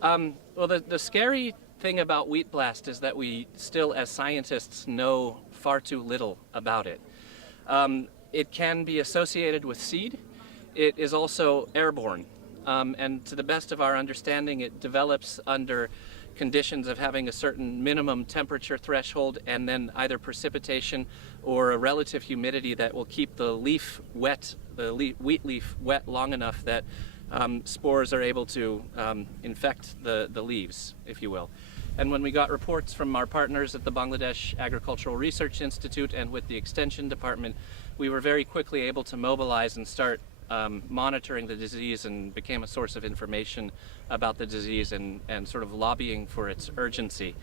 Well, the scary thing about wheat blast is that we still, as scientists, know far too little about it. It can be associated with seed. It is also airborne. And to the best of our understanding, it develops under conditions of having a certain minimum temperature threshold and then either precipitation or a relative humidity that will keep the leaf wet, wheat leaf wet long enough that spores are able to infect the leaves, if you will. And when we got reports from our partners at the Bangladesh Agricultural Research Institute and with the Extension Department, we were very quickly able to mobilize and start monitoring the disease, and became a source of information about the disease and sort of lobbying for its urgency.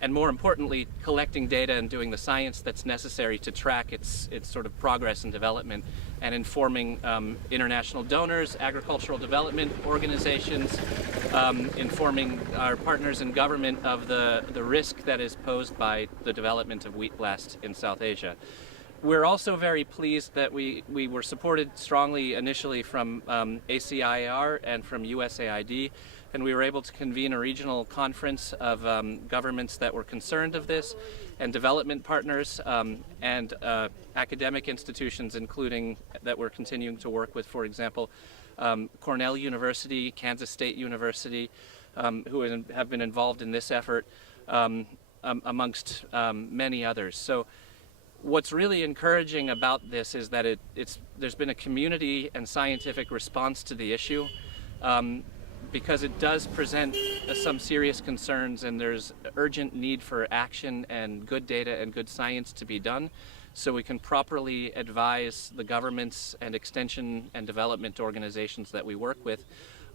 And more importantly, collecting data and doing the science that's necessary to track its sort of progress and development, and informing international donors, agricultural development organizations, informing our partners in government of the risk that is posed by the development of wheat blast in South Asia. We're also very pleased that we were supported strongly initially from ACIAR and from USAID, and we were able to convene a regional conference of governments that were concerned of this, and development partners, and academic institutions, including that we're continuing to work with, for example, Cornell University, Kansas State University, who have been involved in this effort, amongst many others. So what's really encouraging about this is that there's been a community and scientific response to the issue, because it does present some serious concerns, and there's urgent need for action and good data and good science to be done, so we can properly advise the governments and extension and development organizations that we work with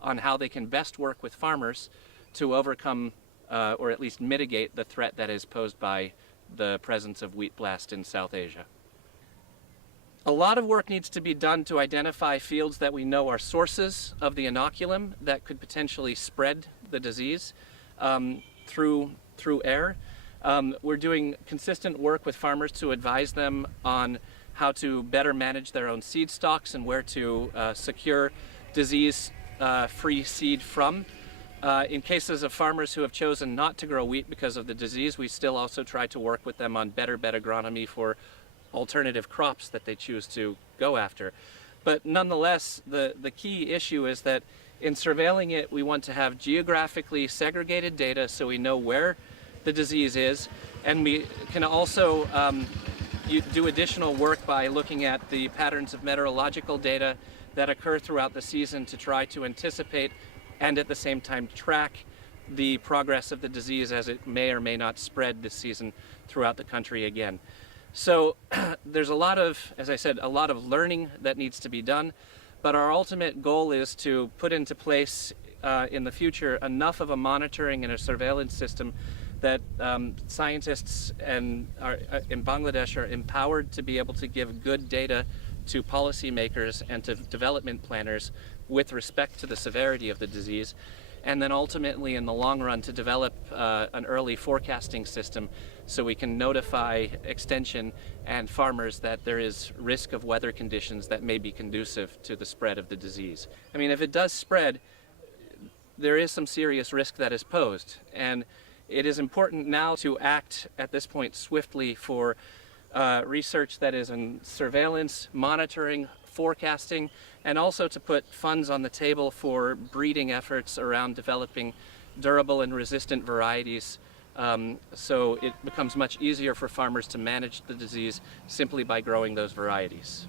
on how they can best work with farmers to overcome or at least mitigate the threat that is posed by the presence of wheat blast in South Asia. A lot of work needs to be done to identify fields that we know are sources of the inoculum that could potentially spread the disease through air. We're doing consistent work with farmers to advise them on how to better manage their own seed stocks and where to secure disease-free seed from. In cases of farmers who have chosen not to grow wheat because of the disease, we still also try to work with them on better bed agronomy for alternative crops that they choose to go after. But nonetheless, the key issue is that in surveilling it, we want to have geographically segregated data so we know where the disease is, and we can also do additional work by looking at the patterns of meteorological data that occur throughout the season to try to anticipate and at the same time track the progress of the disease as it may or may not spread this season throughout the country again. So there's a lot of, as I said, a lot of learning that needs to be done, but our ultimate goal is to put into place in the future enough of a monitoring and a surveillance system that scientists in Bangladesh are empowered to be able to give good data to policymakers and to development planners with respect to the severity of the disease, and then ultimately in the long run to develop an early forecasting system so we can notify extension and farmers that there is risk of weather conditions that may be conducive to the spread of the disease. I mean, if it does spread, there is some serious risk that is posed, and it is important now to act at this point swiftly for research that is in surveillance, monitoring, forecasting, and also to put funds on the table for breeding efforts around developing durable and resistant varieties, so it becomes much easier for farmers to manage the disease simply by growing those varieties.